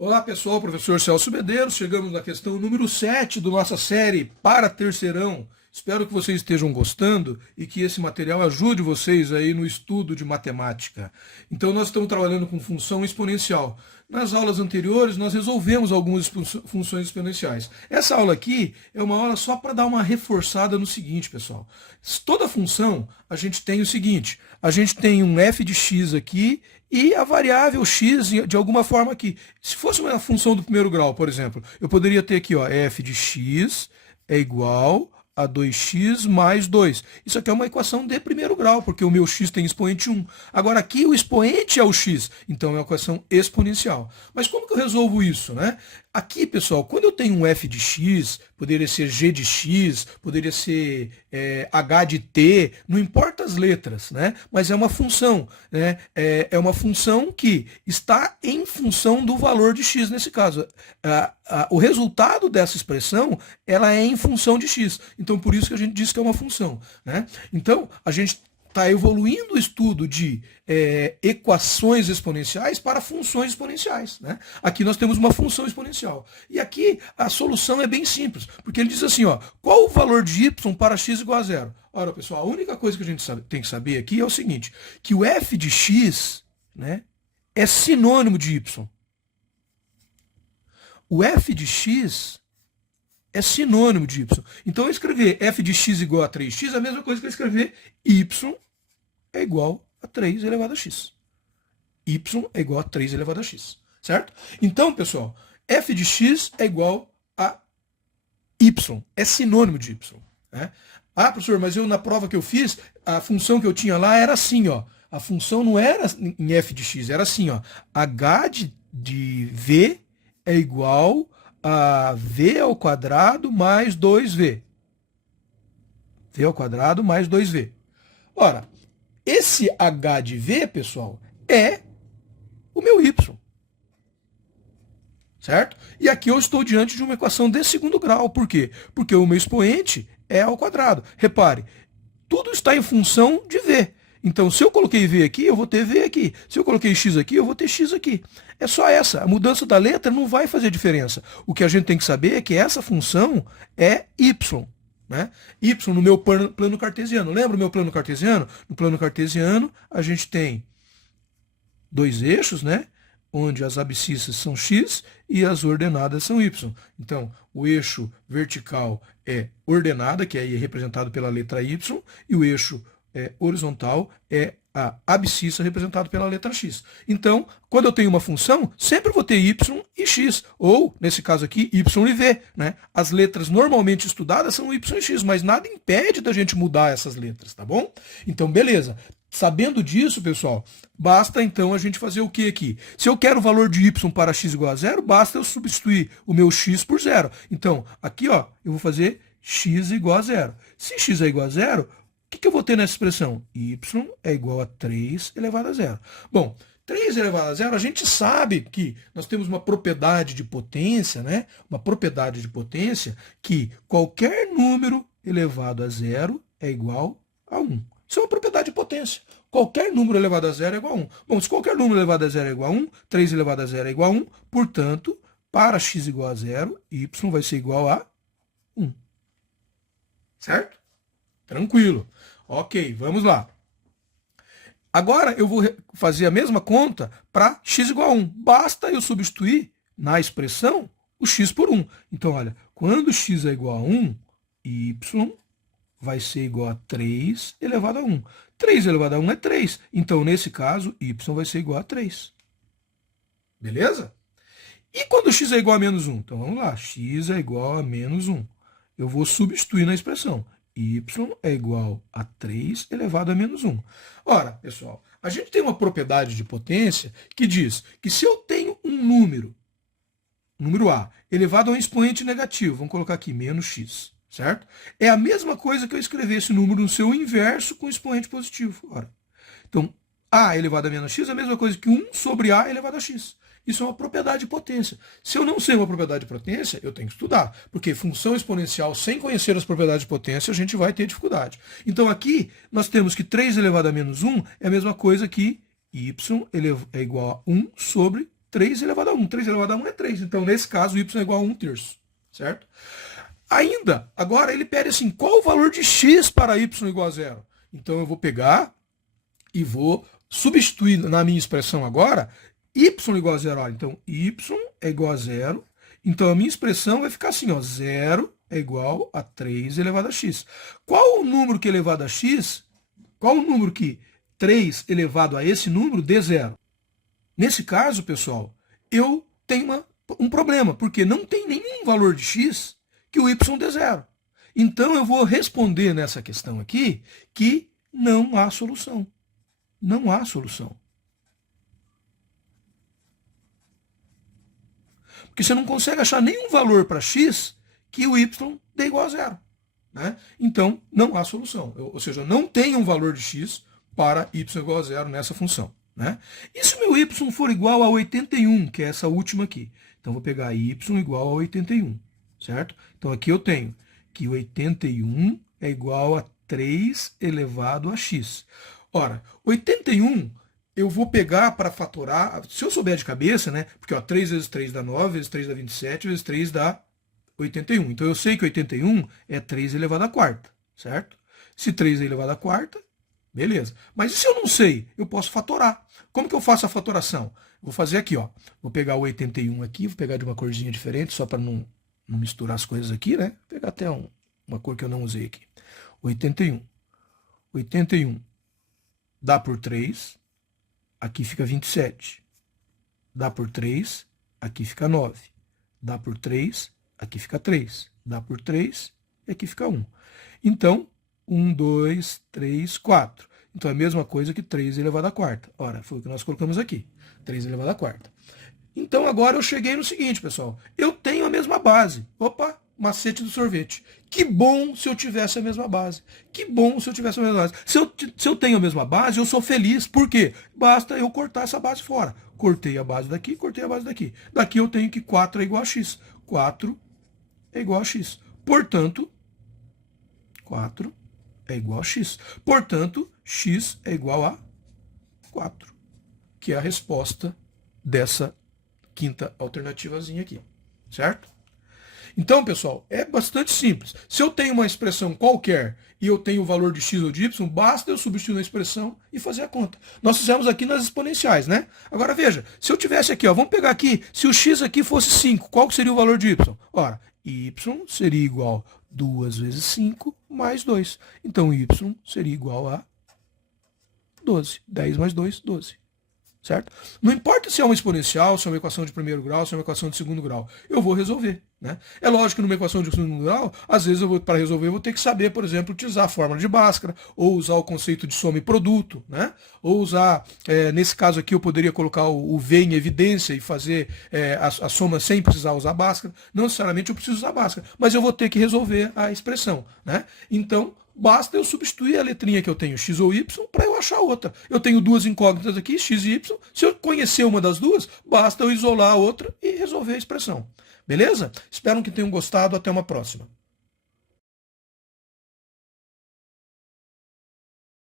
Olá pessoal, professor Celso Medeiros, chegamos na questão número 7 da nossa série para terceirão. Espero que vocês estejam gostando e que esse material ajude vocês aí no estudo de matemática. Então nós estamos trabalhando com função exponencial. Nas aulas anteriores nós resolvemos algumas funções exponenciais. Essa aula aqui é uma aula só para dar uma reforçada no seguinte, pessoal. Toda função a gente tem o seguinte, a gente tem um f de x aqui e a variável x de alguma forma aqui. Se fosse uma função do primeiro grau, por exemplo, eu poderia ter aqui, ó, f de x é igual a 2x mais 2. Isso aqui é uma equação de primeiro grau, porque o meu x tem expoente 1. Agora aqui o expoente é o x, então é uma equação exponencial. Mas como que eu resolvo isso, né? Aqui, pessoal, quando eu tenho um f de x, poderia ser g de x, poderia ser h de t, não importa as letras, né? Mas é uma função, né? É uma função que está em função do valor de x nesse caso. O resultado dessa expressão, ela é em função de x. Então, por isso que a gente diz que é uma função, né? Então, a gente está evoluindo o estudo de equações exponenciais para funções exponenciais, né? Aqui nós temos uma função exponencial. E aqui a solução é bem simples, porque ele diz assim, ó, qual o valor de y para x igual a zero? Ora, pessoal, a única coisa que a gente tem que saber aqui é o seguinte, que o f de x, né, é sinônimo de y. O f de x é sinônimo de y. Então, eu escrever f de x igual a 3x é a mesma coisa que eu escrever y é igual a 3 elevado a x. Y é igual a 3 elevado a x. Certo? Então, pessoal, f de x é igual a y. É sinônimo de y. Né? Ah, professor, mas eu na prova que eu fiz, a função que eu tinha lá era assim, ó. A função não era em f de x, era assim, ó. H de v é igual a v ao quadrado mais 2v. V ao quadrado mais 2v. Ora, esse h de v, pessoal, é o meu y. Certo? E aqui eu estou diante de uma equação de segundo grau. Por quê? Porque o meu expoente é ao quadrado. Repare, tudo está em função de v. Então, se eu coloquei v aqui, eu vou ter v aqui. Se eu coloquei x aqui, eu vou ter x aqui. É só essa. A mudança da letra não vai fazer diferença. O que a gente tem que saber é que essa função é y. Né? Y no meu plano cartesiano. Lembra o meu plano cartesiano? No plano cartesiano, a gente tem dois eixos, né? Onde as abscissas são x e as ordenadas são y. Então, o eixo vertical é ordenada, que aí é representado pela letra y, e o eixo horizontal é a abscissa representado pela letra x. Então, quando eu tenho uma função, sempre vou ter y e x, ou, nesse caso aqui, y e v. Né? As letras normalmente estudadas são y e x, mas nada impede da gente mudar essas letras, tá bom? Então, beleza. Sabendo disso, pessoal, basta então a gente fazer o que aqui? Se eu quero o valor de y para x igual a zero, basta eu substituir o meu x por zero. Então, aqui ó, eu vou fazer x igual a zero. Se x é igual a zero, o que eu vou ter nessa expressão? Y é igual a 3 elevado a zero. Bom, 3 elevado a zero, a gente sabe que nós temos uma propriedade de potência, né? Uma propriedade de potência que qualquer número elevado a zero é igual a 1. Isso é uma propriedade de potência. Qualquer número elevado a zero é igual a 1. Bom, se qualquer número elevado a zero é igual a 1, 3 elevado a zero é igual a 1, portanto, para x igual a zero, y vai ser igual a 1. Certo? Tranquilo. Ok, vamos lá. Agora eu vou fazer a mesma conta para x igual a 1. Basta eu substituir na expressão o x por 1. Então, olha, quando x é igual a 1, y vai ser igual a 3 elevado a 1. 3 elevado a 1 é 3. Então, nesse caso, y vai ser igual a 3. Beleza? E quando x é igual a menos 1? Então, vamos lá. X é igual a menos 1. Eu vou substituir na expressão. Y é igual a 3 elevado a menos 1. Ora, pessoal, a gente tem uma propriedade de potência que diz que se eu tenho um número A, elevado a um expoente negativo, vamos colocar aqui, menos x, certo? É a mesma coisa que eu escrever esse número no seu inverso com expoente positivo. Ora, então, a elevado a menos x é a mesma coisa que 1 sobre a elevado a x. Isso é uma propriedade de potência. Se eu não sei uma propriedade de potência, eu tenho que estudar, porque função exponencial, sem conhecer as propriedades de potência, a gente vai ter dificuldade. Então aqui, nós temos que 3 elevado a menos 1 é a mesma coisa que y é igual a 1 sobre 3 elevado a 1. 3 elevado a 1 é 3. Então, nesse caso, o y é igual a 1/3. Certo? Ainda, agora ele pede assim, qual o valor de x para y igual a 0? Então, eu vou pegar e vou substituir na minha expressão agora y igual a 0. Olha, então, y é igual a 0. Então, a minha expressão vai ficar assim, ó, 0 é igual a 3 elevado a x. Qual o número que é elevado a x? Qual o número que 3 elevado a esse número dê 0? Nesse caso, pessoal, eu tenho um problema, porque não tem nenhum valor de x que o y dê 0. Então, eu vou responder nessa questão aqui que não há solução. Não há solução. Porque você não consegue achar nenhum valor para x que o y dê igual a 0. Né? Então, não há solução. Ou seja, não tem um valor de x para y igual a 0 nessa função. Né? E se o meu y for igual a 81, que é essa última aqui? Então, vou pegar y igual a 81. Certo? Então, aqui eu tenho que 81 é igual a 3 elevado a x. Ora, 81 eu vou pegar para fatorar, se eu souber de cabeça, né? Porque ó, 3 vezes 3 dá 9, vezes 3 dá 27, vezes 3 dá 81. Então eu sei que 81 é 3 elevado à quarta, certo? Se 3 é elevado à quarta, beleza. Mas e se eu não sei? Eu posso fatorar. Como que eu faço a fatoração? Vou fazer aqui, ó. Vou pegar o 81 aqui, vou pegar de uma corzinha diferente, só para não misturar as coisas aqui, né? Vou pegar até uma cor que eu não usei aqui. 81. 81 dá por 3, aqui fica 27. Dá por 3, aqui fica 9. Dá por 3, aqui fica 3. Dá por 3, e aqui fica 1. Então, 1, 2, 3, 4. Então, é a mesma coisa que 3 elevado à quarta. Ora, foi o que nós colocamos aqui. 3 elevado à quarta. Então, agora eu cheguei no seguinte, pessoal. Eu tenho a mesma base. Opa, macete do sorvete. Que bom se eu tivesse a mesma base. Que bom se eu tivesse a mesma base. Se eu tenho a mesma base, eu sou feliz. Por quê? Basta eu cortar essa base fora. Cortei a base daqui, cortei a base daqui. Daqui eu tenho que 4 é igual a x. 4 é igual a x. Portanto, 4 é igual a x. Portanto, x é igual a 4. Que é a resposta dessa quinta alternativazinha aqui. Certo? Então, pessoal, é bastante simples. Se eu tenho uma expressão qualquer e eu tenho o valor de x ou de y, basta eu substituir na expressão e fazer a conta. Nós fizemos aqui nas exponenciais, né? Agora, veja, se eu tivesse aqui, ó, vamos pegar aqui, se o x aqui fosse 5, qual seria o valor de y? Ora, y seria igual a 2 vezes 5 mais 2. Então, y seria igual a 12. 10 mais 2, 12. Certo? Não importa se é uma exponencial, se é uma equação de primeiro grau, se é uma equação de segundo grau, eu vou resolver. Né? É lógico que numa equação de segundo grau, às vezes para resolver eu vou ter que saber, por exemplo, utilizar a fórmula de Bhaskara, ou usar o conceito de soma e produto, né? Ou usar, nesse caso aqui eu poderia colocar o V em evidência e fazer a soma sem precisar usar Bhaskara. Não necessariamente eu preciso usar Bhaskara, mas eu vou ter que resolver a expressão. Né? Então, basta eu substituir a letrinha que eu tenho, x ou y, para eu achar outra. Eu tenho duas incógnitas aqui, x e y. Se eu conhecer uma das duas, basta eu isolar a outra e resolver a expressão. Beleza? Espero que tenham gostado. Até uma próxima.